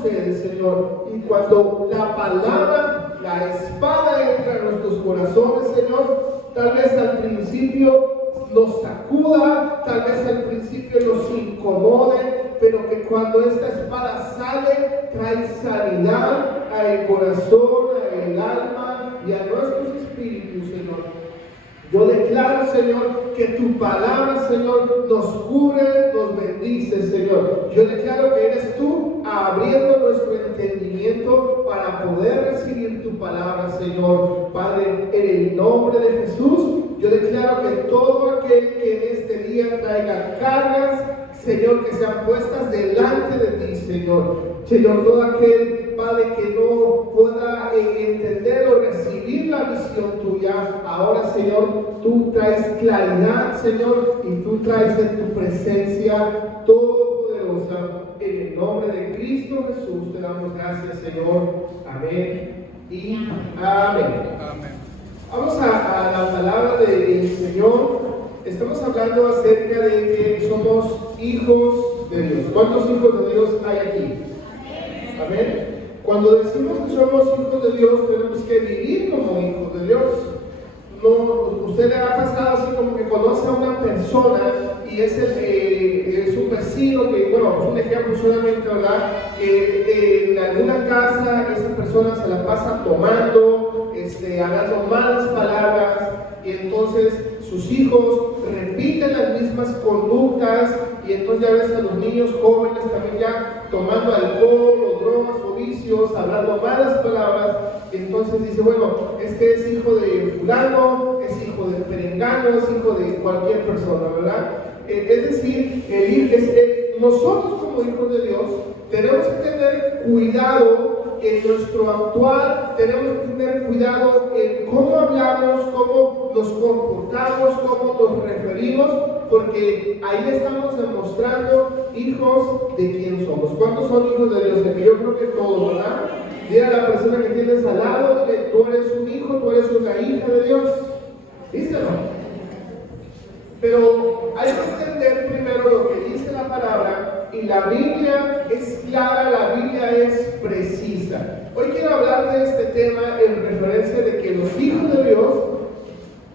sucede, Señor, y cuando la palabra, la espada entra en nuestros corazones, Señor, tal vez al principio nos sacuda, tal vez al principio nos incomode, pero que cuando esta espada sale, trae sanidad al corazón, al alma y a nuestros espíritus, Señor. Yo declaro, Señor, que tu palabra, Señor, nos cubre, nos bendice, Señor. Yo declaro que eres tú abriendo nuestro entendimiento para poder recibir tu palabra, Señor. Padre, en el nombre de Jesús, yo declaro que todo aquel que en este día traiga cargas, Señor, que sean puestas delante de ti, Señor. Señor, todo aquel, Padre, que no pueda entender o recibir la visión tuya, ahora, Señor, tú traes claridad, Señor, y tú traes en tu presencia todopoderosa. En el nombre de Cristo Jesús te damos gracias, Señor. Amén y amén. Vamos a la palabra del Señor. Estamos hablando acerca de que somos hijos de Dios. ¿Cuántos hijos de Dios hay aquí? Amén. Cuando decimos que somos hijos de Dios, tenemos que vivir como hijos de Dios. No, usted le ha pasado así como que conoce a una persona y es un vecino que, bueno, es un ejemplo solamente, ¿verdad? En alguna casa esa persona se la pasa tomando, hablando malas palabras, y entonces sus hijos repiten las mismas conductas, y entonces ya ves a los niños jóvenes también ya tomando alcohol o drogas o vicios, hablando malas palabras, y entonces dice, bueno, es que es hijo de fulano, es hijo de perengano, es hijo de cualquier persona, ¿verdad? Es decir, nosotros como hijos de Dios tenemos que tener cuidado en nuestro actuar, tenemos que tener cuidado en cómo hablamos, cómo nos comportamos, cómo nos referimos, porque ahí estamos demostrando hijos de quién somos. ¿Cuántos son hijos de Dios? Que yo creo que todos, ¿verdad? Dile a la persona que tienes al lado que tú eres un hijo, tú eres una hija de Dios. Díselo. Pero hay que entender primero lo que dice la palabra, y la Biblia es clara, la Biblia es precisa. Hoy quiero hablar de este tema en referencia de que los hijos de Dios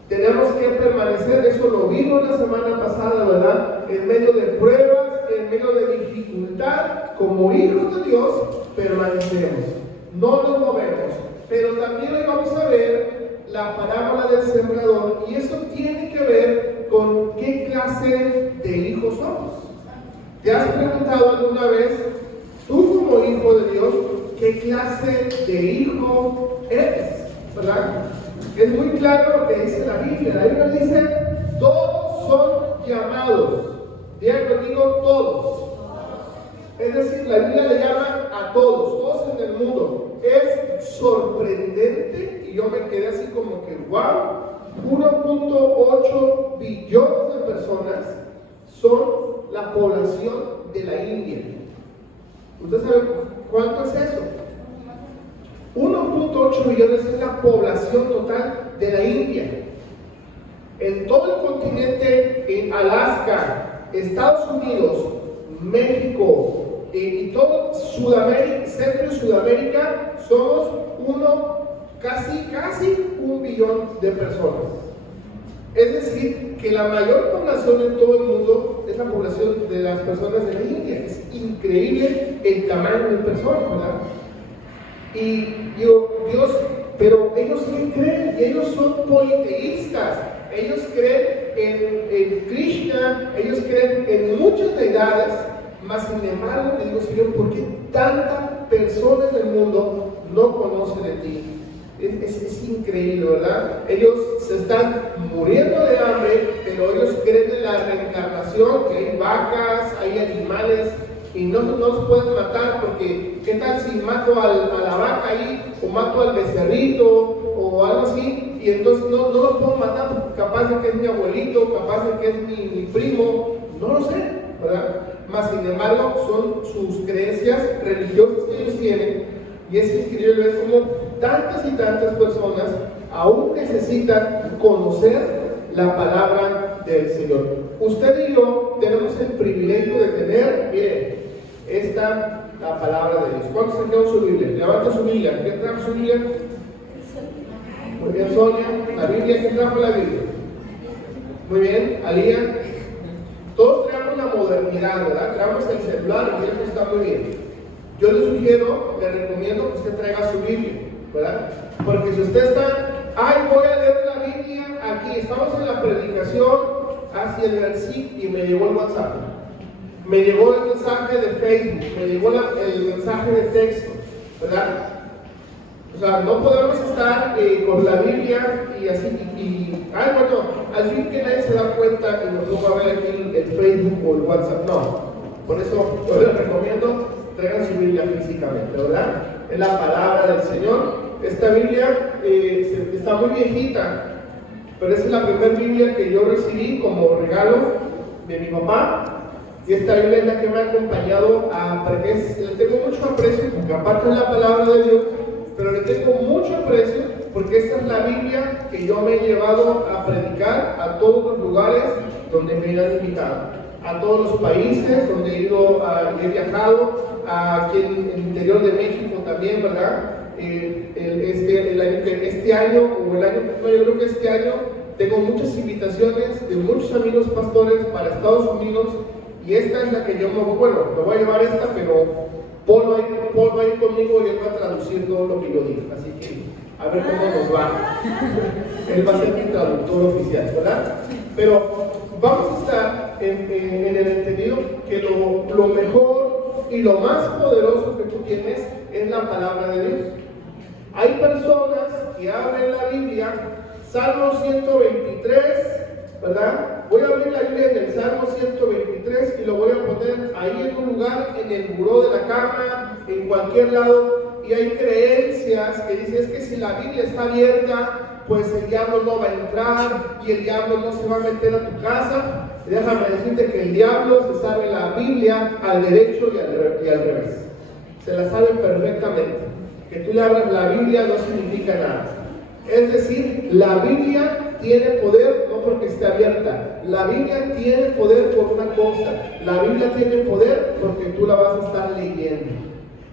tenemos que permanecer, eso lo vimos la semana pasada, ¿verdad? En medio de pruebas, en medio de dificultad, como hijos de Dios, permanecemos, no nos movemos. Pero también hoy vamos a ver la parábola del sembrador, y eso tiene que ver con qué clase de hijos somos. ¿Te has preguntado alguna vez, tú como hijo de Dios, qué clase de hijo eres? ¿Verdad? Es muy claro lo que dice la Biblia. La Biblia dice, todos son llamados. Digan conmigo, todos. Es decir, la Biblia le llama a todos en el mundo. Es sorprendente, y yo me quedé así como que, wow, 1.8 billones de personas son la población de la India. ¿Usted sabe cuánto es eso? 1.8 billones es la población total de la India. En todo el continente, en Alaska, Estados Unidos, México, y todo Sudamérica, Centro y Sudamérica, somos casi 1 billón de personas. Es decir, que la mayor población en todo el mundo es la población de las personas de la India. Es increíble el tamaño de personas, ¿verdad? Y Dios, pero ellos ¿qué creen? Ellos son politeístas. Ellos creen en Krishna, ellos creen en muchas deidades. Mas sin embargo, le digo, Señor, ¿por qué tantas personas del mundo no conocen de ti? Es increíble, ¿verdad? Ellos se están muriendo de hambre, pero ellos creen en la reencarnación, que hay vacas, hay animales, y no los pueden matar, porque ¿qué tal si mato a la vaca ahí, o mato al becerrito, o algo así? Y entonces no los puedo matar, porque capaz de que es mi abuelito, capaz de que es mi primo, no lo sé, ¿verdad? Mas sin embargo son sus creencias religiosas que ellos tienen, y es increíble ver cómo tantas y tantas personas aún necesitan conocer la palabra del Señor. Usted y yo tenemos el privilegio de tener, mire, esta la palabra de Dios. ¿Cuántos trajeron su Biblia? Levanta su Biblia. ¿Quién trajo su Biblia? Muy bien, Sonia. ¿La Biblia? ¿Quién trajo la Biblia? Muy bien, Alía. Todos traemos la modernidad, ¿verdad? Traemos el celular y eso está muy bien. Yo le sugiero, le recomiendo que usted traiga su Biblia, ¿verdad? Porque si usted está, voy a leer la Biblia aquí, estamos en la predicación hacia el versículo y me llegó el WhatsApp, me llegó el mensaje de Facebook, me llegó el mensaje de texto, ¿verdad? O sea, no podemos estar con la Biblia y así, bueno, al fin que nadie se da cuenta y nos va a ver aquí el Facebook o el WhatsApp, no. Por eso yo les recomiendo, traigan su Biblia físicamente, ¿verdad? Es la palabra del Señor. Esta Biblia está muy viejita, pero esa es la primera Biblia que yo recibí como regalo de mi papá. Y esta Biblia es la que me ha acompañado le tengo mucho aprecio, porque aparte es la palabra de Dios, pero le tengo mucho aprecio porque esta es la Biblia que yo me he llevado a predicar a todos los lugares donde me han invitado, a todos los países donde he viajado, aquí en el interior de México también, ¿verdad? Este año, yo creo que este año tengo muchas invitaciones de muchos amigos pastores para Estados Unidos, y esta es la que yo me voy a llevar esta, pero Paul va a ir conmigo y él va a traducir todo lo que yo digo, así que a ver cómo nos va. Él va a ser mi traductor oficial, ¿verdad? Pero vamos a estar en el entendido que lo mejor y lo más poderoso que tú tienes es la palabra de Dios. Hay personas que abren la Biblia, Salmo 123, ¿verdad? Voy a abrir la Biblia en el Salmo 123 y lo voy a poner ahí en un lugar, en el buró de la cama, en cualquier lado. Y hay creencias que dicen, es que si la Biblia está abierta, pues el diablo no va a entrar y el diablo no se va a meter a tu casa. Déjame decirte que el diablo se sabe la Biblia al derecho y al revés. Se la sabe perfectamente. Que tú le abras la Biblia no significa nada. Es decir, la Biblia tiene poder no porque esté abierta. La Biblia tiene poder por una cosa. La Biblia tiene poder porque tú la vas a estar leyendo.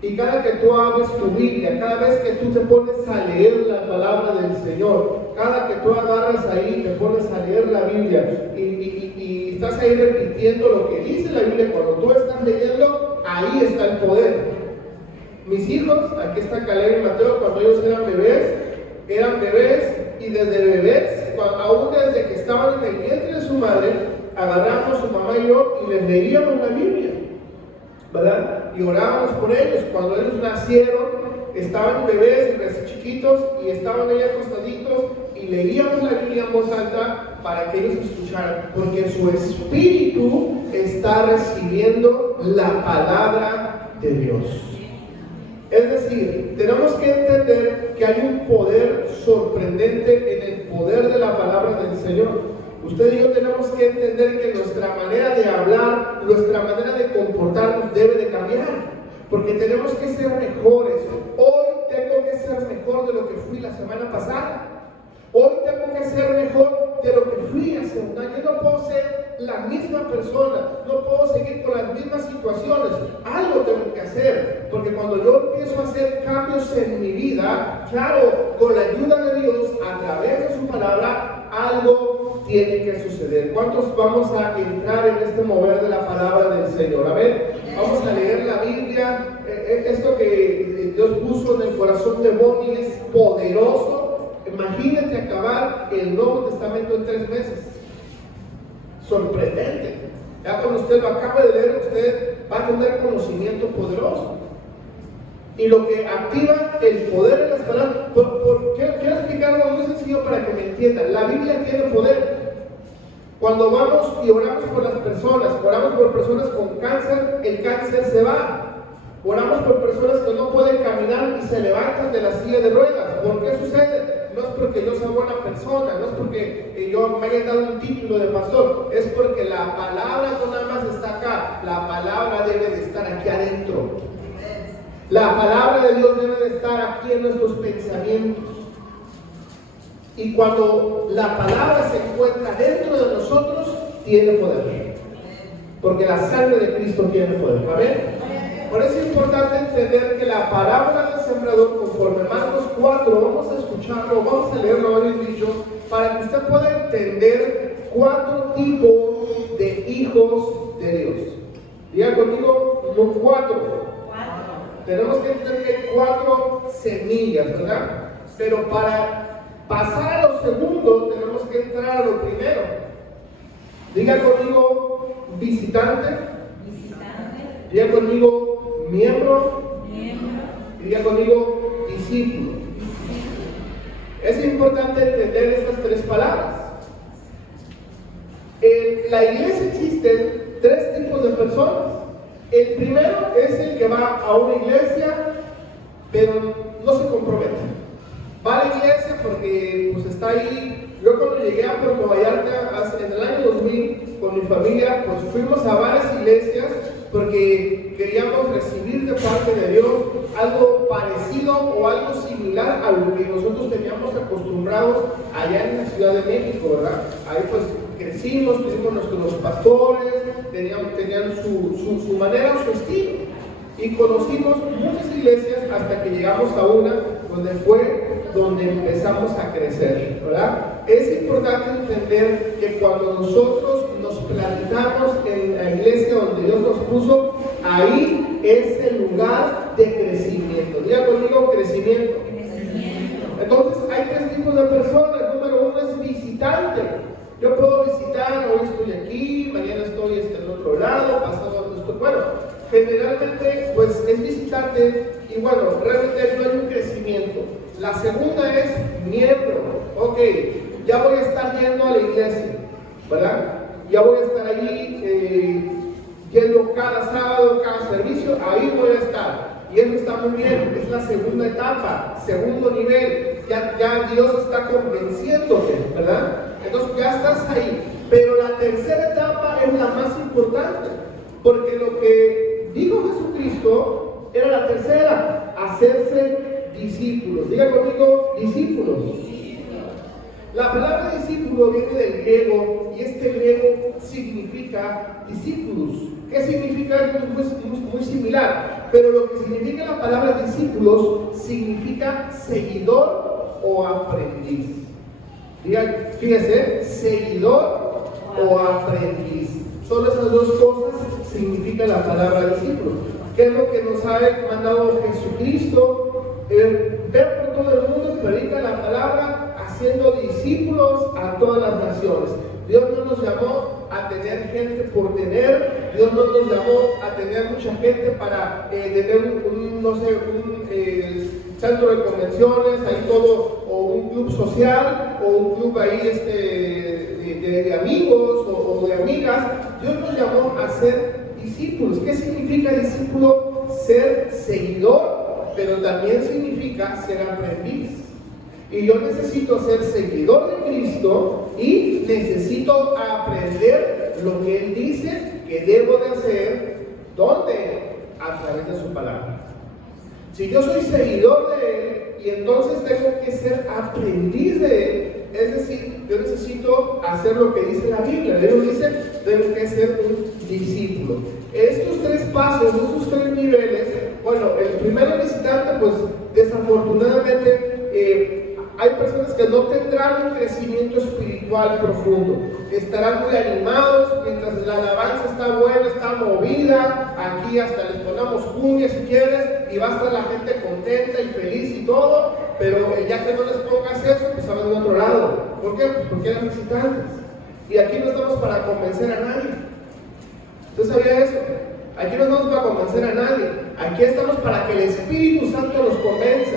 Y cada que tú abres tu Biblia, cada vez que tú te pones a leer la palabra del Señor, cada que tú agarras ahí, te pones a leer la Biblia y estás ahí repitiendo lo que dice la Biblia, cuando tú estás leyendo, ahí está el poder. Mis hijos, aquí está Caleb y Mateo, cuando ellos eran bebés y desde bebés, aún desde que estaban en el vientre de su madre, agarramos su mamá y yo y les leíamos la Biblia, ¿verdad? Y orábamos por ellos. Cuando ellos nacieron, estaban bebés, recién chiquitos, y estaban ahí acostaditos y leíamos la Biblia en voz alta para que ellos escucharan, porque su espíritu está recibiendo la palabra de Dios. Es decir, tenemos que entender que hay un poder sorprendente en el poder de la palabra del Señor. Usted y yo tenemos que entender que nuestra manera de hablar, nuestra manera de comportarnos debe de cambiar, porque tenemos que ser mejores. Hoy tengo que ser mejor de lo que fui la semana pasada. Hoy tengo que ser mejor de lo que fui hace un año. Yo no puedo ser la misma persona, no puedo seguir con las mismas situaciones. Algo tengo que hacer, porque cuando yo empiezo a hacer cambios en mi vida, claro, con la ayuda de Dios, a través de su palabra, algo tiene que suceder. ¿Cuántos vamos a entrar en este mover de la palabra del Señor? A ver, vamos a leer la Biblia. Esto que Dios puso en el corazón de Bonnie es poderoso. Imagínate acabar el Nuevo Testamento en 3 meses. Sorprendente. Ya cuando usted lo acabe de leer, usted va a tener conocimiento poderoso. Y lo que activa el poder de las palabras, quiero explicar algo muy sencillo para que me entiendan. La Biblia tiene poder. Cuando vamos y oramos por las personas, oramos por personas con cáncer, el cáncer se va. Oramos por personas que no pueden caminar y se levantan de la silla de ruedas. ¿Por qué sucede? No es porque yo sea buena persona, no es porque yo me haya dado un título de pastor, es porque la palabra no nada más está acá, la palabra debe de estar aquí adentro. La palabra de Dios debe de estar aquí en nuestros pensamientos. Y cuando la palabra se encuentra dentro de nosotros, tiene poder. Porque la sangre de Cristo tiene poder. ¿A ver? Por eso es importante entender que la parábola del sembrador, conforme Marcos 4, vamos a escucharlo, vamos a leerlo, habéis dicho, para que usted pueda entender 4 tipos de hijos de Dios. Diga conmigo, los 4. Tenemos que entender que hay 4 semillas, ¿verdad? Pero para pasar a lo segundo, tenemos que entrar a lo primero. Diga conmigo, visitante. Diga conmigo, miembro. Diga conmigo, discípulo. Es importante entender estas 3 palabras. En la iglesia existen 3 tipos de personas. El primero es el que va a una iglesia, pero no se compromete. Va a la iglesia porque pues, está ahí. Yo cuando llegué a Puerto Vallarta en el año 2000 con mi familia, pues fuimos a varias iglesias porque queríamos recibir de parte de Dios algo parecido o algo similar a lo que nosotros teníamos acostumbrados allá en la Ciudad de México, ¿verdad? Ahí pues crecimos, tuvimos nuestros pastores, tenían su manera, su estilo. Y conocimos muchas iglesias hasta que llegamos a una donde empezamos a crecer, ¿verdad? Es importante entender que cuando nosotros nos plantamos en la iglesia donde Dios nos puso, ahí es el lugar de crecimiento. Diga conmigo, crecimiento. Entonces hay 3 tipos de personas. Número 1 es visitante. Yo puedo visitar, hoy estoy aquí, mañana estoy en otro lado, pasado esto. Bueno, generalmente pues es visitante y bueno, realmente no hay un crecimiento. La segunda es miembro. Ok, ya voy a estar yendo a la iglesia, ¿verdad? Ya voy a estar allí yendo cada sábado, cada servicio, ahí voy a estar. Y eso está muy bien, es la segunda etapa, segundo nivel. Ya Dios está convenciéndote, ¿verdad? Entonces ya estás ahí. Pero la tercera etapa es la más importante, porque lo que dijo Jesucristo era la tercera, hacerse discípulos. Diga conmigo, discípulos. La palabra discípulo viene del griego y este griego significa discípulos. ¿Qué significa? Es muy similar, pero lo que significa la palabra discípulos significa seguidor o aprendiz. Diga, fíjese, seguidor o aprendiz. Solo esas 2 cosas significa la palabra discípulo. ¿Qué es lo que nos ha mandado Jesucristo? Ver por todo el mundo y predicar la palabra, haciendo discípulos a todas las naciones. Dios no nos llamó a tener gente por tener. Dios no nos llamó a tener mucha gente para tener un centro de convenciones, ahí todo, o un club social, o un club ahí de amigos o de amigas. Dios nos llamó a ser discípulos. ¿Qué significa discípulo? Ser seguidor, pero también significa ser aprendiz. Y yo necesito ser seguidor de Cristo y necesito aprender lo que Él dice que debo de hacer. ¿Dónde? A través de su palabra. Si yo soy seguidor de Él y entonces tengo que ser aprendiz de Él, es decir, yo necesito hacer lo que dice la Biblia. Él dice, tengo que ser un discípulo. Estos 3 pasos, estos 3 niveles, bueno, el primero visitante, pues desafortunadamente hay personas que no tendrán un crecimiento espiritual profundo. Estarán muy animados mientras la alabanza está buena, está movida. Aquí hasta les ponemos cumbia si quieres y va a estar la gente contenta y feliz y todo. Pero ya que no les pongas eso, pues van de otro lado. ¿Por qué? Pues porque eran visitantes. Y aquí no estamos para convencer a nadie. ¿Usted sabía eso? Aquí no estamos para convencer a nadie. Aquí estamos para que el Espíritu Santo los convenza.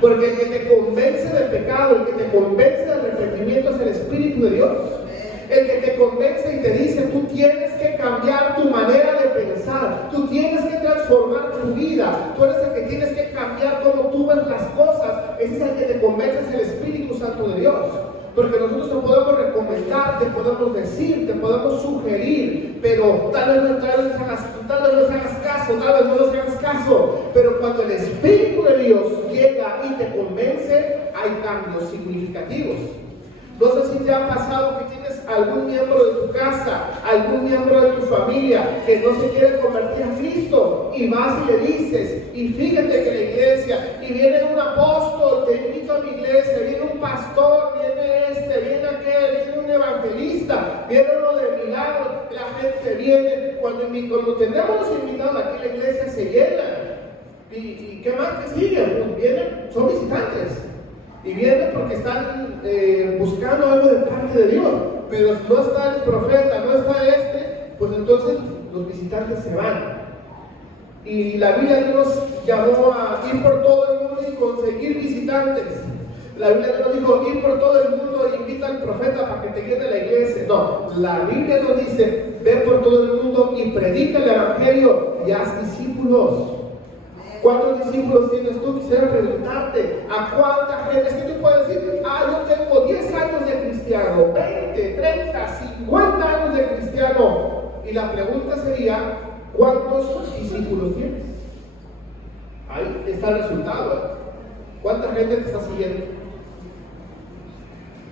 Porque el que te convence del pecado, el que te convence del arrepentimiento es el Espíritu de Dios. El que te convence y te dice, tú tienes que cambiar tu manera de pensar, tú tienes que transformar tu vida, tú eres el que tienes que cambiar cómo tú ves las cosas. Ese es el que te convence, es el Espíritu Santo de Dios. Porque nosotros te podemos recomendar, te podemos decir, te podemos sugerir, pero tal vez no les hagas caso, tal vez no les hagas caso. Pero cuando el Espíritu de Dios llega y te convence, hay cambios significativos. No sé si te ha pasado que tienes algún miembro de tu casa, algún miembro de tu familia que no se quiere convertir a Cristo, y vas y le dices, y fíjate que la iglesia, y viene un apóstol, te invito a mi iglesia, viene un pastor, viene aquel, viene un evangelista, viene uno de milagros, la gente viene, cuando tenemos los invitados aquí, la iglesia se llena. ¿Y qué más que sigue? Pues vienen, son visitantes. Y vienen porque están buscando algo de parte de Dios. Pero no está el profeta, no está pues entonces los visitantes se van. Y la Biblia nos llamó a ir por todo el mundo y conseguir visitantes. La Biblia nos dijo, ir por todo el mundo e invita al profeta para que te llene la iglesia. No, la Biblia nos dice, ve por todo el mundo y predica el evangelio y haz discípulos. ¿Cuántos discípulos tienes tú? Quisiera preguntarte, ¿a cuánta gente? Es que tú puedes decir, yo tengo 10 años de cristiano, 20, 30, 50 años de cristiano. Y la pregunta sería, ¿cuántos discípulos tienes? Ahí está el resultado. ¿Cuánta gente te está siguiendo?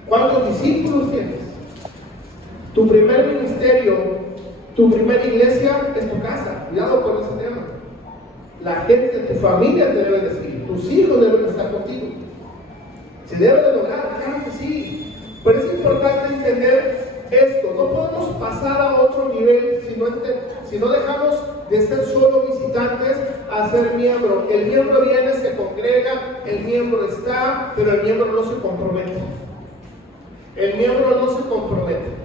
¿Cuántos discípulos tienes? Tu primer ministerio, tu primera iglesia es tu casa. Cuidado con ese tema. La gente, tu familia te debe de seguir, tus hijos deben estar contigo. Se debe de lograr, claro que sí. Pero es importante entender esto. No podemos pasar a otro nivel si no dejamos de ser solo visitantes a ser miembro. El miembro viene, se congrega, el miembro está, pero el miembro no se compromete. El miembro no se compromete.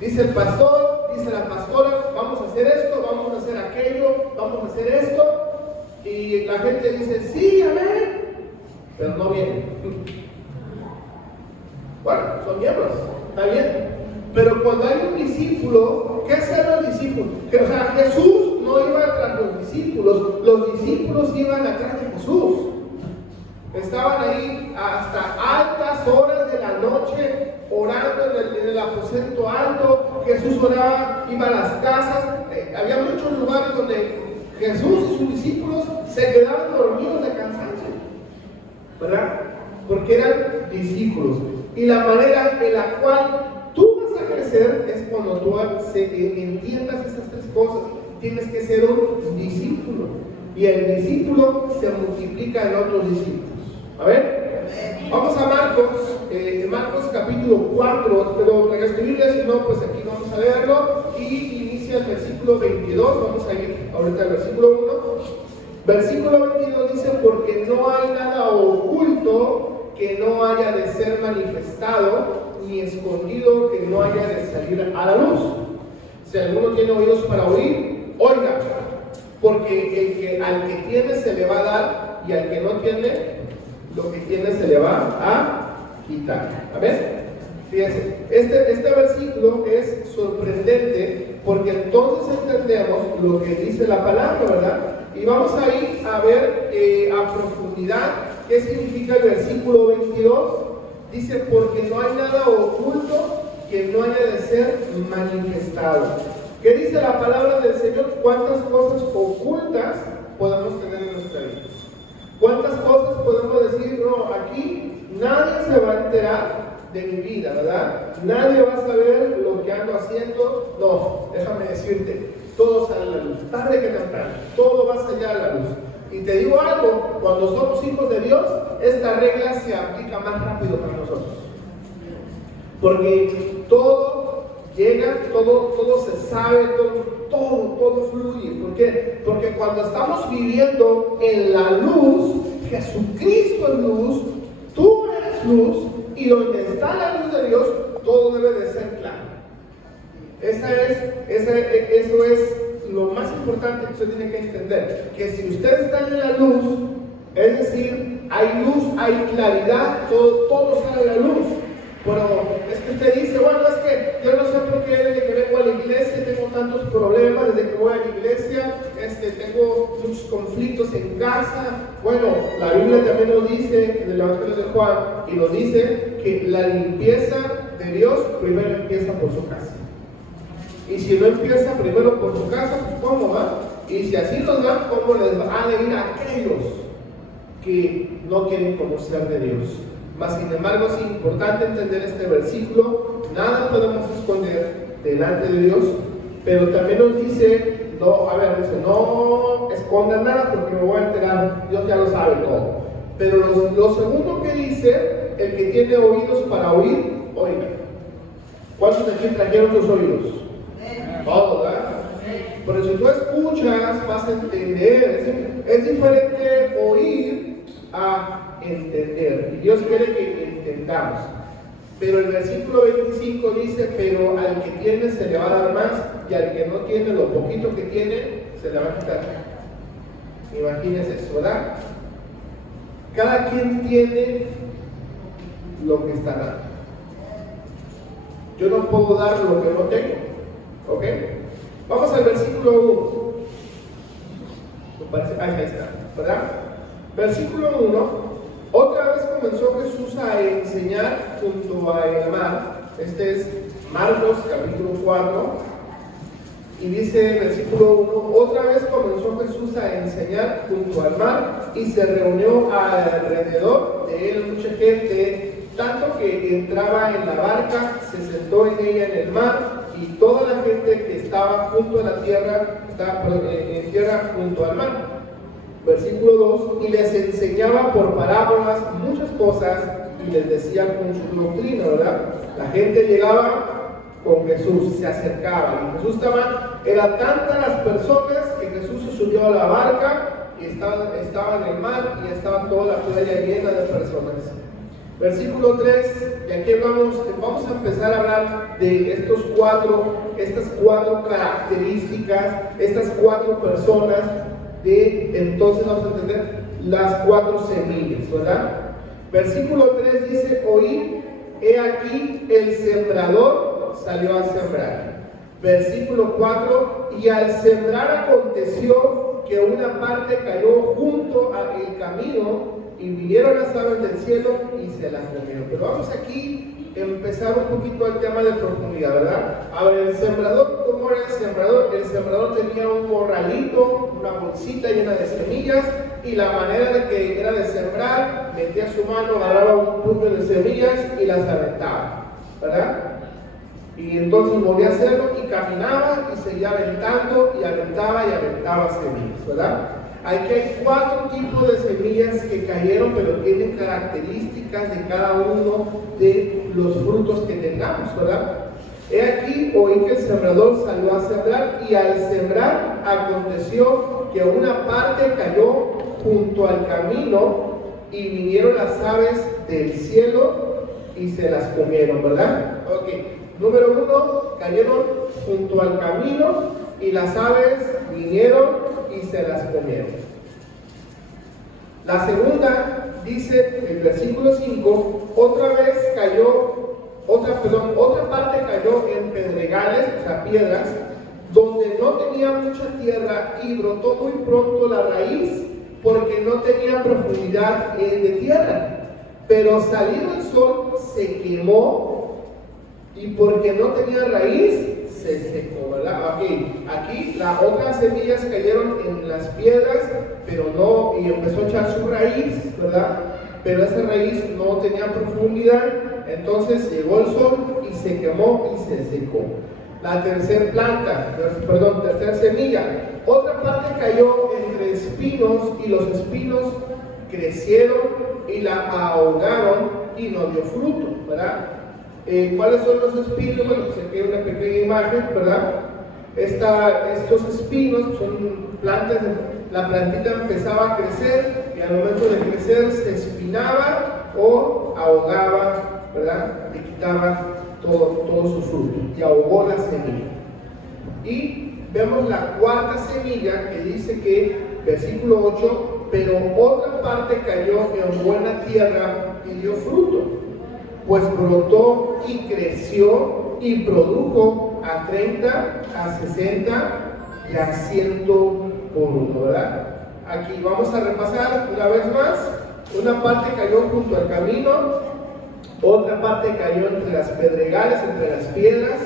Dice el pastor, dice la pastora, vamos a hacer esto, vamos a hacer aquello, vamos a hacer esto. Y la gente dice, sí, amén, pero no viene. Bueno, son miembros, está bien. Pero cuando hay un discípulo, ¿qué hacen los discípulos? O sea, Jesús no iba tras los discípulos iban atrás de Jesús. Estaban ahí hasta altas horas de la noche orando en el aposento alto. Jesús oraba, iba a las casas. Había muchos lugares donde Jesús y sus discípulos se quedaban dormidos de cansancio, ¿verdad? Porque eran discípulos. Y la manera en la cual tú vas a crecer es cuando tú entiendas estas tres cosas. Tienes que ser un discípulo. Y el discípulo se multiplica en otros discípulos. A ver, vamos a Marcos capítulo 4, pero en esta Biblia, si no, pues aquí vamos a leerlo, y inicia el versículo 22, vamos a ir ahorita al versículo 1. Versículo 22 dice, porque no hay nada oculto que no haya de ser manifestado, ni escondido que no haya de salir a la luz. Si alguno tiene oídos para oír, oiga, porque al que tiene se le va a dar, y al que no tiene, lo que tiene se le va a quitar. ¿Amén? Fíjense, este versículo es sorprendente porque entonces entendemos lo que dice la palabra, ¿verdad? Y vamos a ir a ver a profundidad qué significa el versículo 22. Dice, porque no hay nada oculto que no haya de ser manifestado. ¿Qué dice la palabra del Señor? ¿Cuántas cosas ocultas podemos tener en nuestra vida? ¿Cuántas cosas podemos decir? No, aquí nadie se va a enterar de mi vida, ¿verdad? Nadie va a saber lo que ando haciendo. No, déjame decirte, todo sale a la luz, tarde que temprano, todo va a salir a la luz. Y te digo algo, cuando somos hijos de Dios, esta regla se aplica más rápido para nosotros. Porque todo llega, todo se sabe, todo fluye. ¿Por qué? Porque cuando estamos viviendo en la luz, Jesucristo es luz, tú eres luz, y donde está la luz de Dios, todo debe de ser claro. Eso es lo más importante que usted tiene que entender, que si usted está en la luz, es decir, hay luz, hay claridad, todo sale a la luz. Pero es que usted dice, bueno, es que yo no sé por qué desde que vengo a la iglesia tengo tantos problemas, desde que voy a la iglesia tengo muchos conflictos en casa. Bueno, la Biblia también nos dice, en el Evangelio de Juan, y nos dice que la limpieza de Dios primero empieza por su casa. Y si no empieza primero por su casa, pues ¿cómo va? Y si así nos va, ¿cómo les va a ir a aquellos que no quieren conocer de Dios? Mas sin embargo es importante entender este versículo. Nada podemos esconder delante de Dios, pero también nos dice, no escondan nada porque me voy a enterar, Dios ya lo sabe todo. Pero lo segundo que dice, el que tiene oídos para oír, oiga. ¿Cuántos de aquí trajeron sus oídos? Todos, ¿verdad? Pero si tú escuchas, vas a entender. Es diferente oír a entender. Y Dios quiere que entendamos. Pero el versículo 25 dice, pero al que tiene se le va a dar más, y al que no tiene, lo poquito que tiene, se le va a quitar. Imagínense eso, ¿verdad? Cada quien tiene lo que está dando. Yo no puedo dar lo que no tengo. ¿Ok? Vamos al versículo 1. Me parece, ahí está, ¿verdad? Versículo 1. Otra vez comenzó Jesús a enseñar junto al mar. Este es Marcos capítulo 4. Y dice el versículo 1, otra vez comenzó Jesús a enseñar junto al mar y se reunió alrededor de él mucha gente, tanto que entraba en la barca, se sentó en ella en el mar, y toda la gente que estaba junto a la tierra, en tierra junto al mar. Versículo 2, y les enseñaba por parábolas muchas cosas y les decía con su doctrina, ¿verdad? La gente llegaba con Jesús, se acercaba, y Jesús era tantas las personas que Jesús se subió a la barca y estaba en el mar y estaba toda la playa llena de personas. Versículo 3, y aquí vamos a empezar a hablar de estas cuatro características, estas cuatro personas. Entonces vamos a entender las cuatro semillas, ¿verdad? Versículo 3 dice, oí, he aquí el sembrador salió a sembrar. Versículo 4, y al sembrar aconteció que una parte cayó junto al camino y vinieron las aves del cielo y se las comieron. Pero vamos aquí a empezar un poquito al tema de profundidad, ¿verdad? A ver, el sembrador, ¿cómo era el sembrador? El sembrador tenía un morralito, una bolsita llena de semillas, y la manera de que era de sembrar, metía su mano, agarraba un puño de semillas y las aventaba, ¿verdad? Y entonces volvía a hacerlo y caminaba y seguía aventando y aventaba semillas, ¿verdad? Aquí hay cuatro tipos de semillas que cayeron, pero tienen características de cada uno de los frutos que tengamos, ¿verdad? He aquí, oí que el sembrador salió a sembrar, y al sembrar aconteció que una parte cayó junto al camino y vinieron las aves del cielo y se las comieron, ¿verdad? Ok, número 1, cayeron junto al camino y las aves vinieron y se las comieron. La segunda dice el versículo 5, otra parte cayó en pedregales, o sea, piedras, donde no tenía mucha tierra, y brotó muy pronto la raíz, porque no tenía profundidad de tierra. Pero salido el sol se quemó, y porque no tenía raíz, se secó, ¿verdad? Aquí las otras semillas cayeron en las piedras, pero no, y empezó a echar su raíz, ¿verdad? Pero esa raíz no tenía profundidad, entonces llegó el sol y se quemó y se secó. La tercera semilla, otra parte cayó entre espinos, y los espinos crecieron y la ahogaron y no dio fruto, ¿verdad? ¿Cuáles son los espinos? Bueno, pues aquí hay una pequeña imagen, ¿verdad? Estos espinos son plantas, la plantita empezaba a crecer y al momento de crecer se espinaba o ahogaba, ¿verdad? Le quitaba todo su fruto y ahogó la semilla. Y vemos la cuarta semilla que dice que, versículo 8, pero otra parte cayó en buena tierra y dio fruto, pues brotó y creció y produjo a 30, a 60 y a 100 por uno, ¿verdad? Aquí vamos a repasar una vez más. Una parte cayó junto al camino, otra parte cayó entre las pedregales, entre las piedras,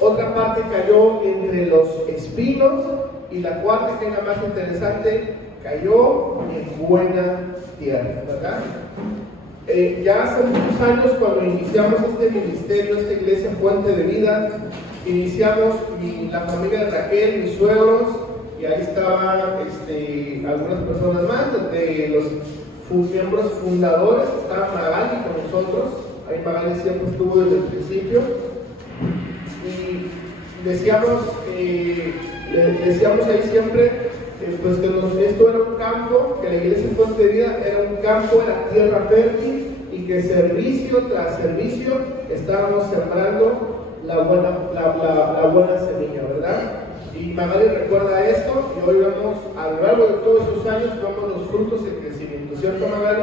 otra parte cayó entre los espinos, y la cuarta, que es la más interesante, cayó en buena tierra, ¿verdad? Ya hace muchos años, cuando iniciamos este ministerio, esta iglesia Fuente de Vida, iniciamos la familia de Raquel, mis suegros, y ahí estaban algunas personas más, de los miembros fundadores. Estaba Magali con nosotros. Ahí Magali siempre estuvo desde el principio. Y decíamos ahí siempre, pues que esto era un campo, que la iglesia Fuente de Vida era un campo, era tierra fértil, y que servicio tras servicio estábamos sembrando la buena semilla, ¿verdad? Y Magali recuerda esto, y hoy vemos, a lo largo de todos esos años, vemos los frutos del crecimiento, ¿cierto, Magali?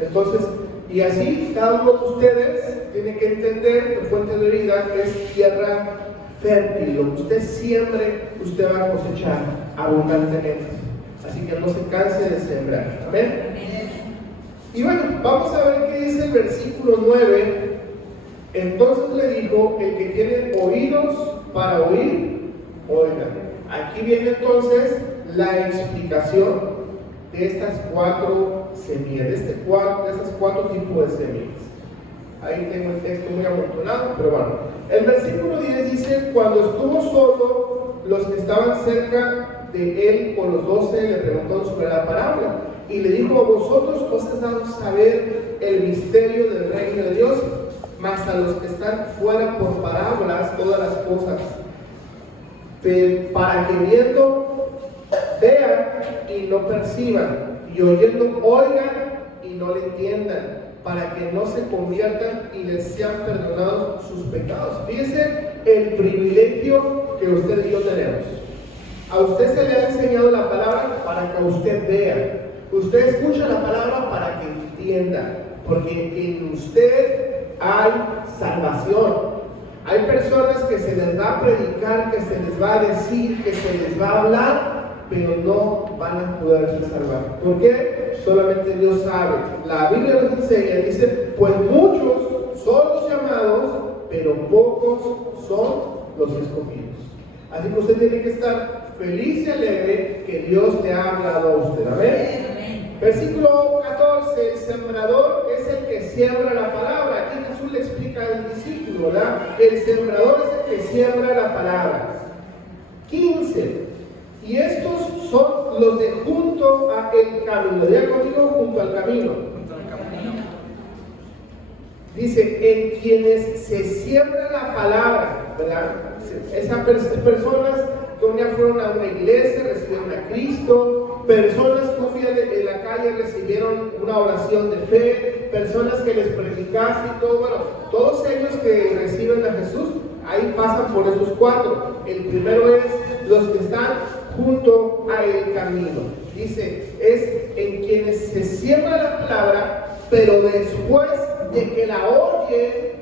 Entonces, y así cada uno de ustedes tiene que entender que Fuente de Vida es tierra fértil. Lo que usted siembre, usted va a cosechar abundantemente. Así que no se canse de sembrar. Amén. Y bueno, vamos a ver qué dice el versículo 9. Entonces le dijo: el que tiene oídos para oír, oiga. Aquí viene entonces la explicación de estas cuatro semillas, de estos cuatro tipos de semillas. Ahí tengo el texto muy amontonado, pero bueno. El versículo 10 dice: cuando estuvo solo, los que estaban cerca de él con los 12 le preguntaron sobre la parábola, y le dijo: a vosotros os es dado saber el misterio del reino de Dios, mas a los que están fuera por parábolas todas las cosas, para que viendo vean y no perciban, y oyendo oigan y no le entiendan, para que no se conviertan y les sean perdonados sus pecados. Fíjese el privilegio que usted y yo tenemos. A usted se le ha enseñado la palabra para que usted vea. Usted escucha la palabra para que entienda, porque en usted hay salvación. Hay personas que se les va a predicar, que se les va a decir, que se les va a hablar, pero no van a poderse salvar. ¿Por qué? Solamente Dios sabe. La Biblia nos enseña, dice: pues muchos son los llamados, pero pocos son los escogidos. Así que usted tiene que estar feliz y alegre que Dios le ha hablado a usted. Amén. Versículo 14: el sembrador es el que siembra la palabra. Aquí Jesús le explica al discípulo, ¿verdad? El sembrador es el que siembra la palabra. 15: y estos son los de junto a el camino. Diga conmigo: junto al camino. Dice: en quienes se siembra la palabra, ¿verdad? Esas personas que un día fueron a una iglesia, recibieron a Cristo, personas que un día en la calle recibieron una oración de fe, personas que les predicaste y todo. Bueno, todos ellos que reciben a Jesús, ahí pasan por esos cuatro. El primero es los que están junto al camino. Dice: es en quienes se siembra la palabra, pero después de que la oye,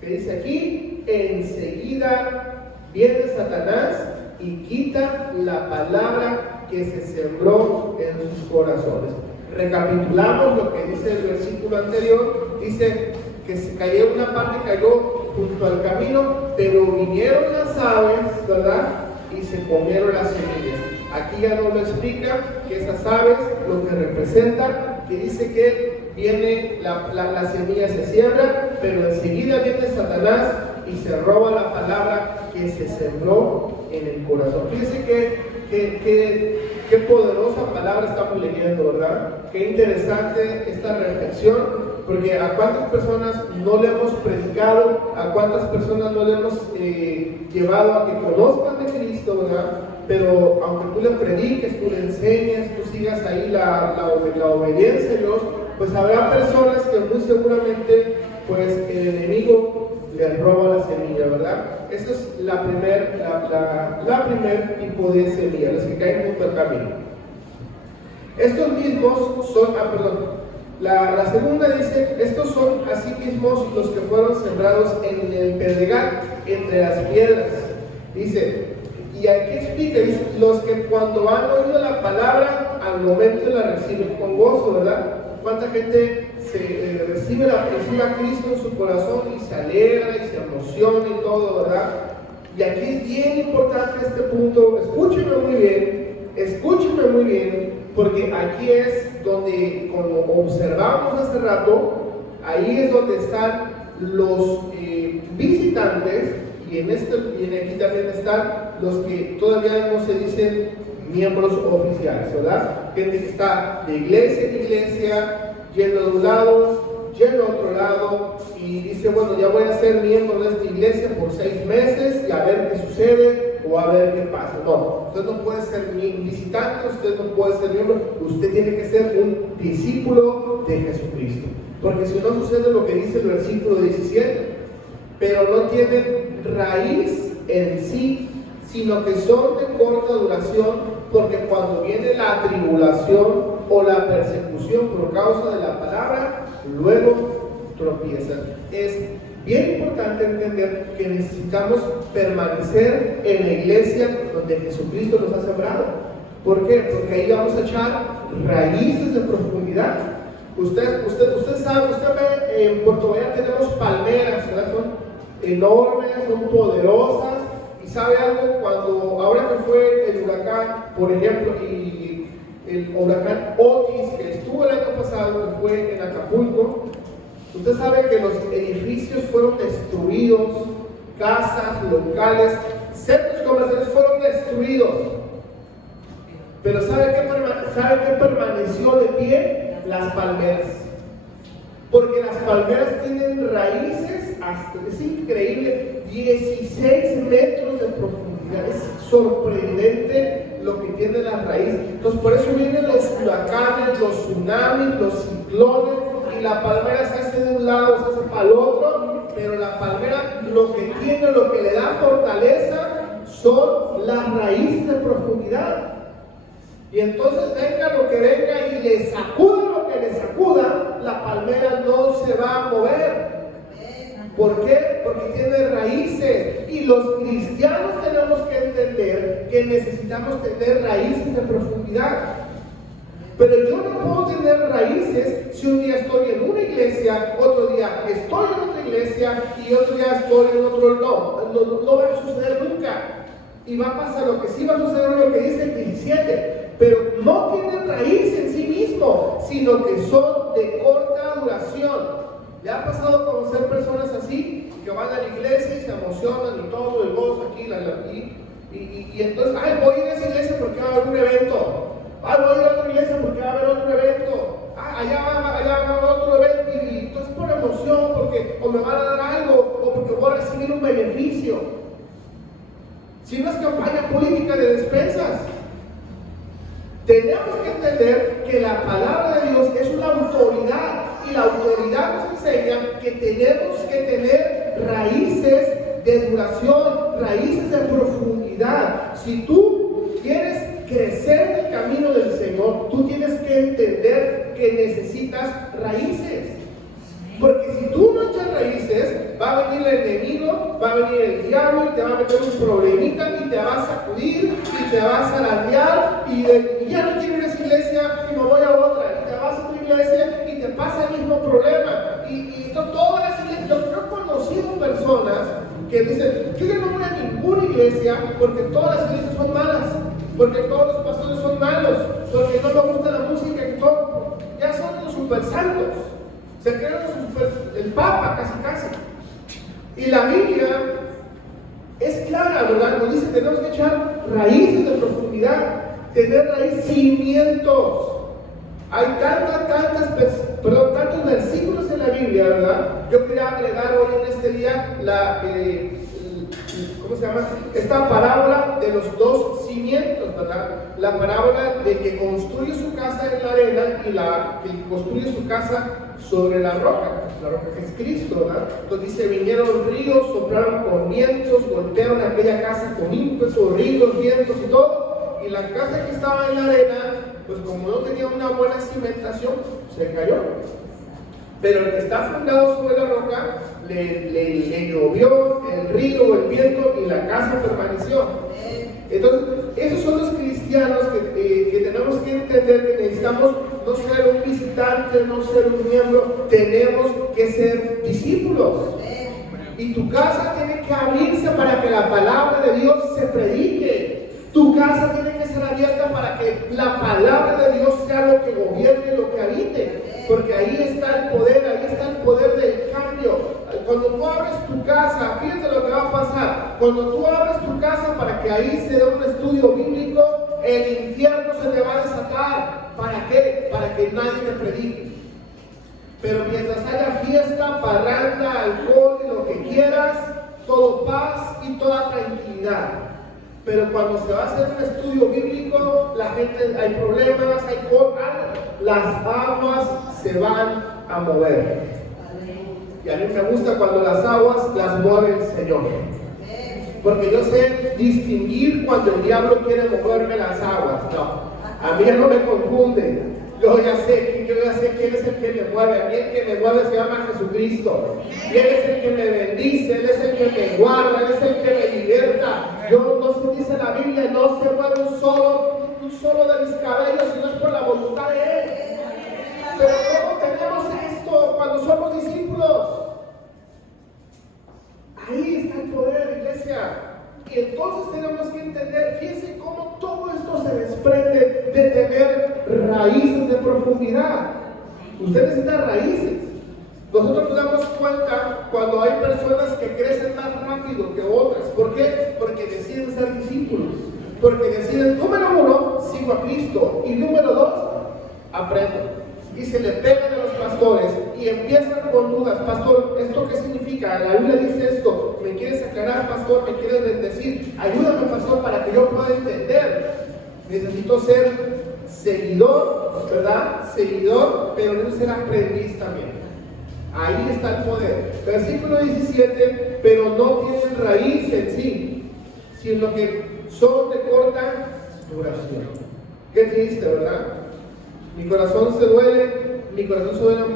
que dice aquí, enseguida viene Satanás y quita la palabra que se sembró en sus corazones. Recapitulamos lo que dice el versículo anterior. Dice que se cayó, una parte cayó junto al camino, pero vinieron las aves, ¿verdad? Y se comieron las semillas. Aquí ya nos lo explica, que esas aves lo que representan, que dice que viene la semilla, se siembra, pero enseguida viene Satanás y se roba la palabra que se sembró en el corazón. Fíjense qué poderosa palabra estamos leyendo, ¿verdad? Qué interesante esta reflexión, porque a cuántas personas no le hemos predicado, a cuántas personas no le hemos llevado a que conozcan de Cristo, ¿verdad? Pero aunque tú le prediques, tú le enseñes, tú sigas ahí la obediencia a Dios, pues habrá personas que muy seguramente pues el enemigo le roba la semilla, ¿verdad? Esa es la primer tipo de semilla, las que caen junto al camino. Estos mismos son, la segunda dice: estos son así mismos los que fueron sembrados en el pedregal, entre las piedras. Dice, y aquí explica, dice: los que cuando han oído la palabra, al momento la reciben con gozo, ¿verdad? ¿Cuánta gente recibe a Cristo en su corazón y se alegra y se emociona y todo, ¿verdad? Y aquí es bien importante este punto. Escúcheme muy bien, Porque aquí es donde, como observamos hace rato, ahí es donde están los visitantes, y aquí también están los que todavía no se dicen miembros oficiales, ¿verdad? Gente que está de iglesia en iglesia, yendo de un lado, yendo a otro lado, y dice, bueno, ya voy a ser miembro de esta iglesia por 6 meses y a ver qué sucede o a ver qué pasa. No, usted no puede ser visitante, usted no puede ser miembro, usted tiene que ser un discípulo de Jesucristo. Porque si no sucede lo que dice el versículo 17, pero no tienen raíz en sí, sino que son de corta duración, porque cuando viene la tribulación o la persecución por causa de la palabra, luego tropiezan. Es bien importante entender que necesitamos permanecer en la iglesia donde Jesucristo nos ha sembrado. ¿Por qué? Porque ahí vamos a echar raíces de profundidad. Usted sabe, usted ve, en Puerto Vallarta tenemos palmeras, ¿verdad? Son enormes, son poderosas. Y sabe algo, ahora que fue el huracán, por ejemplo, y el huracán Otis, que estuvo el año pasado, que fue en Acapulco, usted sabe que los edificios fueron destruidos, casas, locales, centros comerciales fueron destruidos. Pero ¿sabe qué permaneció de pie? Las palmeras. Porque las palmeras tienen raíces, es increíble, 16 metros de profundidad. Es sorprendente lo que tienen las raíces. Entonces, por eso vienen los huracanes, los tsunamis, los ciclones, y la palmera se hace de un lado, se hace para el otro, pero la palmera lo que tiene, lo que le da fortaleza, son las raíces de profundidad. Y entonces venga lo que venga y le sacuda lo que le sacuda, la palmera no se va a mover. ¿Por qué? Porque tiene raíces. Y los cristianos tenemos que entender que necesitamos tener raíces de profundidad. Pero yo no puedo tener raíces si un día estoy en una iglesia, otro día estoy en otra iglesia y otro día estoy en otro. No va a suceder nunca. Y va a pasar lo que sí va a suceder, lo que dice el 17. Pero no tienen raíz en sí mismo, sino que son de corta duración. ¿Le ha pasado conocer personas así, que van a la iglesia y se emocionan y todo, el gozo aquí, y entonces, voy a ir a esa iglesia porque va a haber un evento, voy a ir a otra iglesia porque va a haber otro evento, allá va a haber otro evento, y entonces por emoción, porque o me van a dar algo, o porque voy a recibir un beneficio. Si no es campaña política de despensas. Tenemos que entender que la palabra de Dios es una autoridad, y la autoridad nos enseña que tenemos que tener raíces de duración, raíces de profundidad. Si tú quieres crecer en el camino del Señor, tú tienes que entender que necesitas raíces. Porque si tú no echas raíces, va a venir el enemigo, va a venir el diablo y te va a meter un problemita y te va a sacudir y te va a zarandear y ya no quiero ir a esa iglesia y me voy a otra, y te vas a otra iglesia y te pasa el mismo problema. Y todas las iglesias, yo he conocido personas que dicen, yo ya no voy a ninguna iglesia porque todas las iglesias son malas, porque todos los pastores son malos, porque no me gusta la música, que todo, ya son los super santos. Se creen el Papa casi. Y la Biblia es clara, ¿verdad? Nos dice que tenemos que echar raíces de profundidad, tener cimientos. Hay tantos versículos en la Biblia, ¿verdad? Yo quería agregar hoy en este día ¿cómo se llama? Esta parábola de los 2 cimientos, ¿verdad? La parábola del que construye su casa en la arena y la que construye su casa sobre la roca que es Cristo, ¿verdad? Entonces dice, vinieron ríos, soplaron con vientos, golpearon aquella casa con ímpetu, ríos, vientos y todo, y la casa que estaba en la arena, pues como no tenía una buena cimentación, se cayó. Pero el que está fundado sobre la roca, le llovió el río, el viento, y la casa permaneció. Entonces, esos son los cristianos que tenemos que entender que necesitamos no ser un visitante, no ser un miembro, tenemos que ser discípulos. Y tu casa tiene que abrirse para que la palabra de Dios se predique. Tu casa tiene que ser abierta para que la palabra de Dios sea lo que gobierne, lo que habite. Porque ahí está el poder del cambio. Cuando tú abres tu casa, fíjate lo que va a pasar. Cuando tú abres tu casa para que ahí se dé un estudio bíblico, el infierno se te va a desatar. ¿Para qué? Para que nadie te predique. Pero mientras haya fiesta, parranda, alcohol y lo que quieras, todo paz y toda tranquilidad. Pero cuando se va a hacer un estudio bíblico, la gente, hay problemas, hay cosas, las aguas se van a mover. Y a mí me gusta cuando las aguas las mueve el Señor. Porque yo sé distinguir cuando el diablo quiere moverme las aguas. No, a mí no me confunde. Yo ya sé quién es el que me mueve. A mí el que me mueve se llama Jesucristo. Y Él es el que me bendice, Él es el que me guarda, Él es el que me liberta. Yo, no se dice en la Biblia, no se mueve un solo de mis cabellos, sino es por la voluntad de Él. Pero ¿cómo tenemos esto cuando somos discípulos? Ahí está el poder, iglesia. Y entonces tenemos que entender, fíjense cómo todo esto se desprende de tener raíces de profundidad. Usted necesita raíces. Nosotros nos damos cuenta cuando hay personas que crecen más rápido que otras. ¿Por qué? Porque deciden ser discípulos. Porque deciden, número 1, sigo a Cristo. Y número 2, aprendo. Y se le pegan a los pastores y empiezan con dudas. Pastor, ¿esto qué significa? La Biblia dice esto. ¿Me quieres aclarar, pastor? ¿Me quieres bendecir? Ayúdame, pastor, para que yo pueda entender. Necesito ser seguidor, ¿verdad? Seguidor, pero necesito ser aprendiz también. Ahí está el poder. Versículo 17, pero no tienen raíz en sí, sino que son de corta duración. Qué triste, ¿verdad? Mi corazón se duele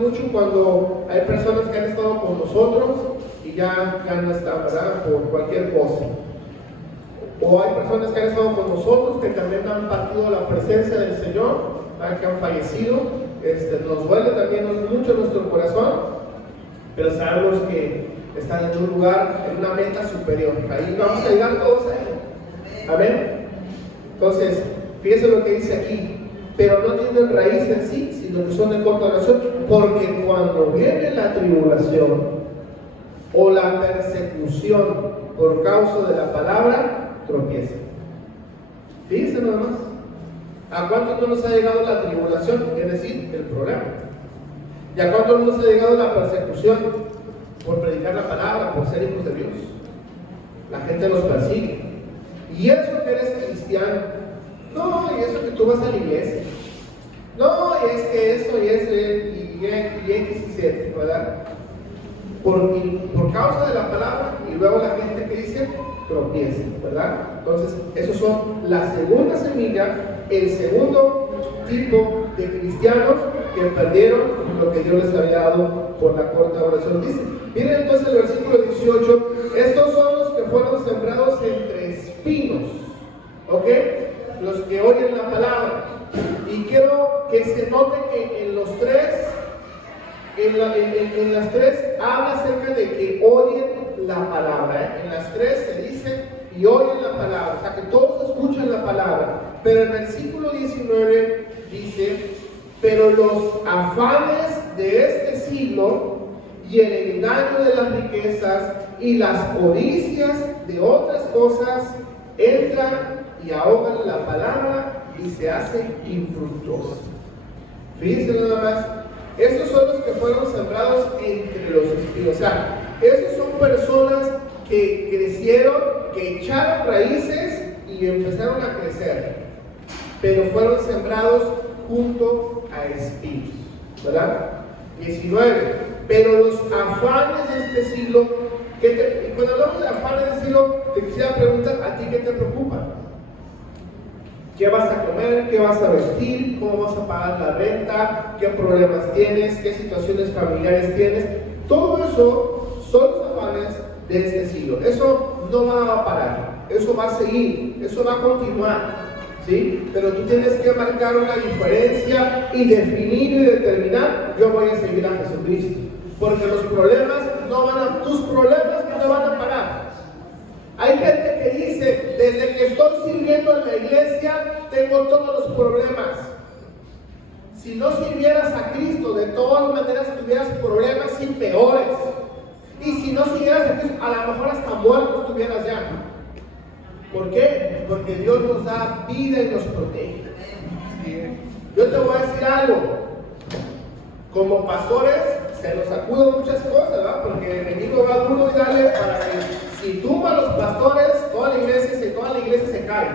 mucho cuando hay personas que han estado con nosotros y ya no están, ¿verdad? Por cualquier cosa. O hay personas que han estado con nosotros que también han partido la presencia del Señor, ¿verdad? Que han fallecido. Nos duele también mucho nuestro corazón, pero sabemos que están en un lugar, en una meta superior. Ahí vamos a llegar todos a Él. Amén. Entonces, fíjense lo que dice aquí. Pero no tienen raíz en sí, sino que son de corta duración, porque cuando viene la tribulación o la persecución por causa de la palabra, tropiezan. Fíjense nada más. ¿A cuántos no nos ha llegado la tribulación? Es decir, el problema. ¿Y a cuántos no nos ha llegado la persecución por predicar la palabra, por ser hijos de Dios? La gente nos persigue. Y eso que eres cristiano. No, y eso que tú vas a la iglesia. No, y es que esto y eso y X y Z, ¿verdad? Por causa de la palabra, y luego la gente que dice, tropieza, ¿verdad? Entonces, esos son la segunda semilla, el segundo tipo de cristianos que perdieron lo que Dios les había dado por la corta oración. Dice, miren entonces el versículo 18, estos son los que fueron sembrados entre espinos, ¿ok? Los que oyen la palabra. Y quiero que se note que en los tres, en las tres habla acerca de que oyen la palabra. En las tres se dice y oyen la palabra, o sea que todos escuchan la palabra. Pero el versículo 19 dice, pero los afanes de este siglo y el engaño de las riquezas y las codicias de otras cosas entran y ahogan la palabra y se hace infructuosa. Fíjense nada más, estos son los que fueron sembrados entre los espinos. O sea, esos son personas que crecieron, que echaron raíces y empezaron a crecer, pero fueron sembrados junto a espinos, ¿verdad? 19, pero los afanes de este siglo, y cuando hablamos de afanes de este siglo, te quisiera preguntar, ¿a ti qué te preocupa? ¿Qué vas a comer? ¿Qué vas a vestir? ¿Cómo vas a pagar la renta? ¿Qué problemas tienes? ¿Qué situaciones familiares tienes? Todo eso son los afanes de este siglo. Eso no va a parar, eso va a seguir, eso va a continuar, ¿sí? Pero tú tienes que marcar una diferencia y definir y determinar, yo voy a seguir a Jesucristo, porque los problemas tus problemas no van a parar. Hay gente que dice, desde que estoy estoy sirviendo en la iglesia, tengo todos los problemas. Si no sirvieras a Cristo, de todas maneras tuvieras problemas y peores. Y si no sirvieras a Cristo, a lo mejor hasta muerto estuvieras ya. ¿Por qué? Porque Dios nos da vida y nos protege. Yo te voy a decir algo. Como pastores, se nos acuden muchas cosas, ¿verdad? Porque el enemigo va duro y dale para que si tumba a los pastores, toda la iglesia se cae.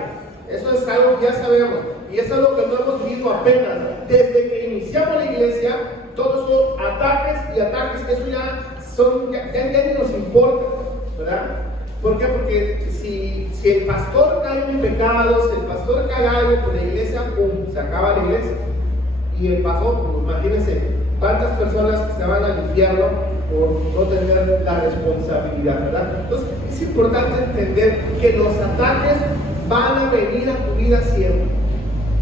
Eso es algo que ya sabemos. Y es algo que no hemos vivido apenas. Desde que iniciamos la iglesia, todos son ataques y ataques. Eso ya ni nos importa, ¿verdad? ¿Por qué? Porque si el pastor cae en pecados, si el pastor cae algo por la iglesia, ¡pum!, se acaba la iglesia. Y el pastor, pues, imagínense, cuántas personas que se van al infierno por no tener la responsabilidad, ¿verdad? Entonces, es importante entender que los ataques van a venir a tu vida siempre.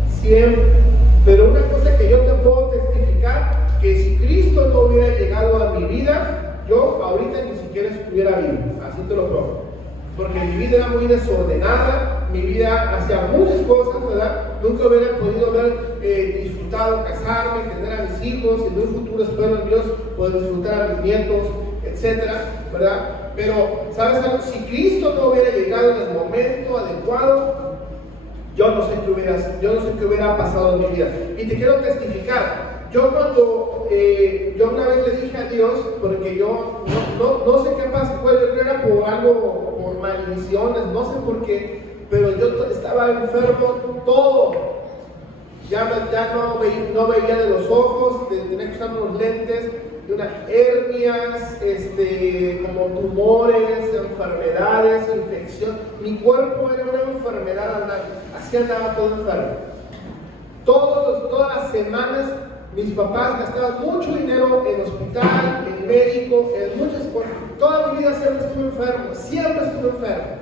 Siempre. Pero una cosa que yo te puedo testificar, que si Cristo no hubiera llegado a mi vida, yo ahorita ni siquiera estuviera vivo. Así te lo pongo. Porque mi vida era muy desordenada, mi vida hacía muchas cosas, ¿verdad? Nunca hubiera podido haber disfrutado casarme, tener a mis hijos, en un futuro espero en Dios poder disfrutar a mis nietos, etcétera, ¿verdad? Pero, ¿sabes algo? Si Cristo no hubiera llegado en el momento adecuado, yo no sé qué hubiera pasado en mi vida. Y te quiero testificar. Yo una vez le dije a Dios, porque yo no sé qué pasó, yo creo que era por algo, por maldiciones, no sé por qué, pero yo estaba enfermo todo. Ya no veía de los ojos, tenía que usar unos lentes, de unas hernias, como tumores, enfermedades, infección. Mi cuerpo era una enfermedad, así andaba todo enfermo. Todas las semanas mis papás gastaban mucho dinero en hospital, en médico, en muchas cosas. Toda mi vida siempre estuve enfermo.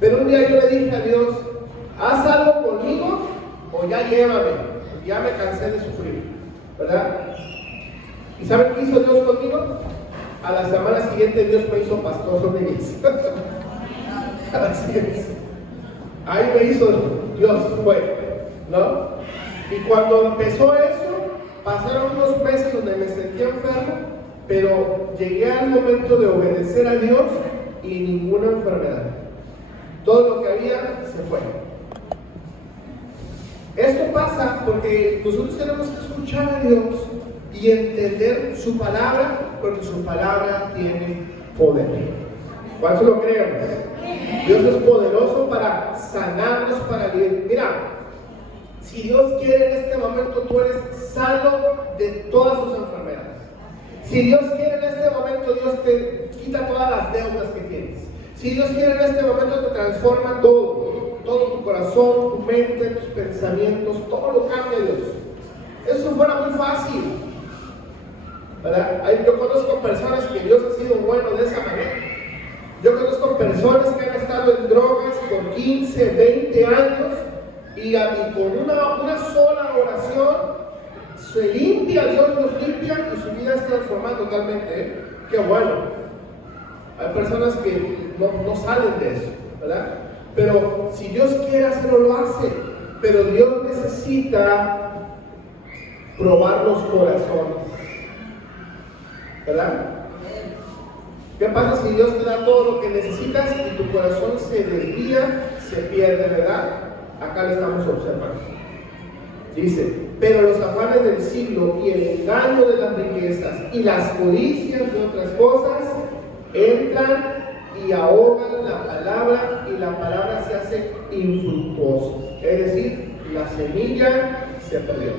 Pero un día yo le dije a Dios, haz algo conmigo o ya llévame, ya me cansé de sufrir, ¿verdad? ¿Y saben qué hizo Dios conmigo? A la semana siguiente Dios me hizo pastor de una iglesia. Así es. Ahí me hizo Dios, ¿no? Y cuando empezó eso, pasaron unos meses donde me sentía enfermo, pero llegué al momento de obedecer a Dios y ninguna enfermedad. Todo lo que había se fue. Esto pasa porque nosotros tenemos que escuchar a Dios y entender su palabra, porque su palabra tiene poder. ¿Cuántos lo creen? Dios es poderoso para sanarnos, para vivir. Mira, si Dios quiere en este momento, tú eres sano de todas tus enfermedades. Si Dios quiere en este momento, Dios te quita todas las deudas que tienes. Si Dios quiere en este momento, te transforma todo tu corazón, tu mente, tus pensamientos, todo lo cambia Dios. Eso fuera muy fácil, ¿verdad? Yo conozco personas que Dios ha sido bueno de esa manera. Yo conozco personas que han estado en drogas por 15, 20 años y con una sola oración se limpia, Dios los limpia y su vida se transforma totalmente. Qué bueno. Hay personas que no salen de eso, ¿verdad? Pero si Dios quiere hacerlo, lo hace. Pero Dios necesita probar los corazones, ¿verdad? ¿Qué pasa si Dios te da todo lo que necesitas y tu corazón se desvía, se pierde, ¿verdad? Acá lo estamos observando. Dice, pero los afanes del siglo y el engaño de las riquezas y las codicias de otras cosas entran y ahogan la palabra y la palabra se hace infructuosa. Es decir, la semilla se perdió.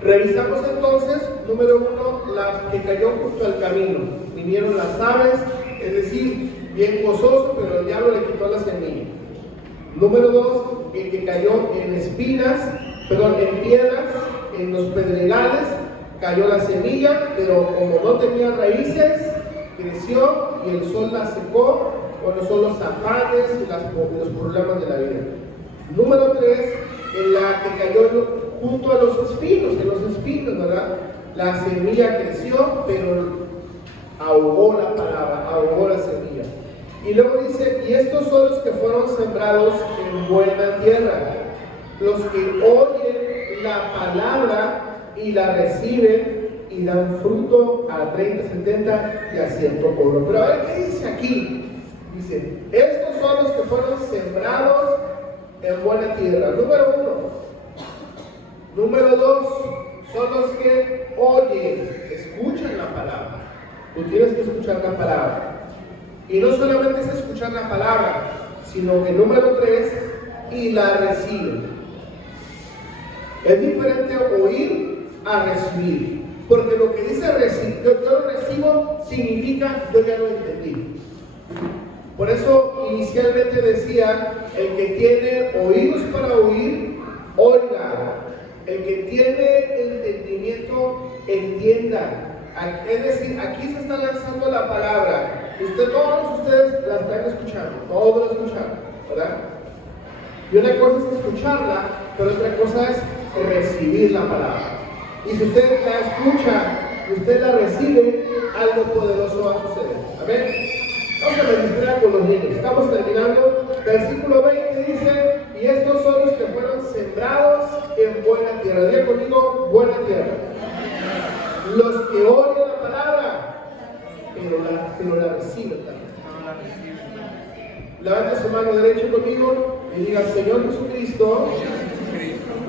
Revisamos entonces, número 1, la que cayó junto al camino. Vinieron las aves, es decir, bien gozoso, pero el diablo le quitó la semilla. Número 2, el que cayó en en piedras, en los pedregales, cayó la semilla, pero como no tenía raíces, creció y el sol la secó. Bueno, son los afanes y los problemas de la vida. Número 3, en la que cayó junto a los espinos, ¿verdad? La semilla creció, pero ahogó la palabra, ahogó la semilla. Y luego dice, y estos son los que fueron sembrados en buena tierra, los que oyen la palabra y la reciben y dan fruto a 30, 70 y a 100 por uno. Pero a ver, ¿qué dice aquí? Dice, estos son los que fueron sembrados en buena tierra. Número 1. Número 2, son los que oyen, escuchan la palabra. Tú tienes que escuchar la palabra. Y no solamente es escuchar la palabra, sino que número 3, y la reciben. Es diferente oír a recibir. Porque lo que dice recibir, yo lo recibo, significa yo ya lo entendí. Por eso inicialmente decía, el que tiene oídos para oír, oiga. El que tiene entendimiento, entienda. Es decir, aquí se está lanzando la palabra. Todos ustedes la están escuchando, todos lo escuchan, ¿verdad? Y una cosa es escucharla, pero otra cosa es recibir la palabra. Y si usted la escucha y usted la recibe, algo poderoso va a suceder. Amén. Vamos a registrar con los niños. Estamos terminando. Versículo 20 dice, y estos son los que fueron sembrados en buena tierra. Diga conmigo, buena tierra. Los que oyen la palabra, pero la reciben también. Levanta su mano derecha conmigo y diga, Señor Jesucristo,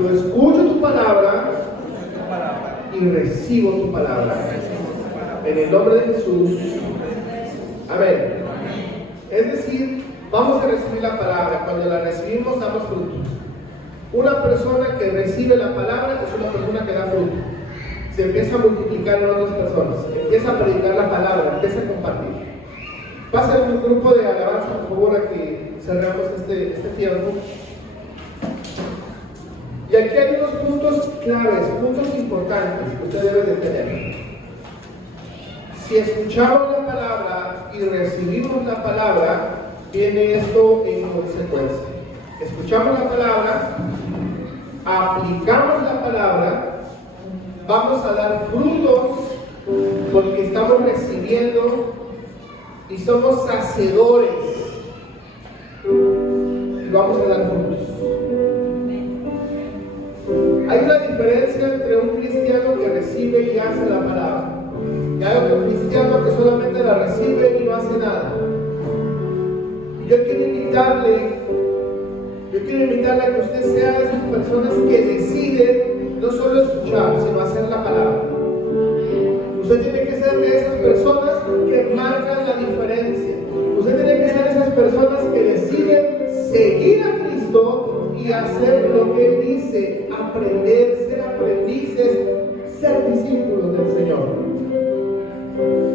yo escucho tu palabra y recibo tu palabra. En el nombre de Jesús. Amén. Es decir, vamos a recibir la palabra. Cuando la recibimos, damos fruto. Una persona que recibe la palabra es una persona que da fruto. Se empieza a multiplicar en otras personas, empieza a predicar la palabra, empieza a compartir. Pasa un grupo de alabanza, por favor, a que cerramos este tiempo. Y aquí hay unos puntos claves, puntos importantes que usted debe de tener. Si escuchamos la palabra y recibimos la palabra, viene esto en consecuencia. Escuchamos la palabra, aplicamos la palabra, vamos a dar frutos porque estamos recibiendo y somos hacedores y vamos a dar frutos. Hay una diferencia entre un cristiano que recibe y hace la palabra y hay otro cristiano que solamente la recibe y no hace nada. Yo quiero invitarle a que usted sea de esas personas que deciden no solo escuchar, sino hacer la palabra. Usted tiene que ser de esas personas que marcan la diferencia. Usted tiene que ser de esas personas que deciden seguir a Cristo y hacer lo que Él dice, aprender, ser aprendices, ser discípulos del Señor.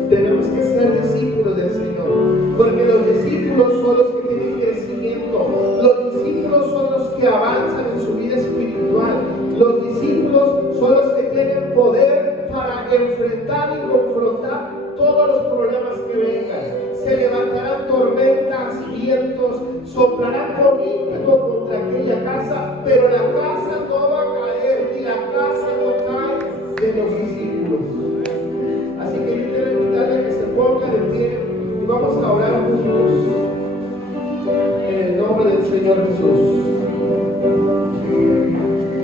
Tenemos que ser discípulos del Señor, porque los discípulos son los que tienen crecimiento, los discípulos son los que avanzan en su vida espiritual, los discípulos son los que tienen poder para enfrentar y confrontar todos los problemas que vengan. Se levantarán tormentas y vientos, soplarán con ímpetu contra aquella casa, pero la casa no va a caer y la casa no cae de los discípulos. Así que yo quiero invitarle a que se ponga de pie y vamos a orar juntos en el nombre del Señor Jesús.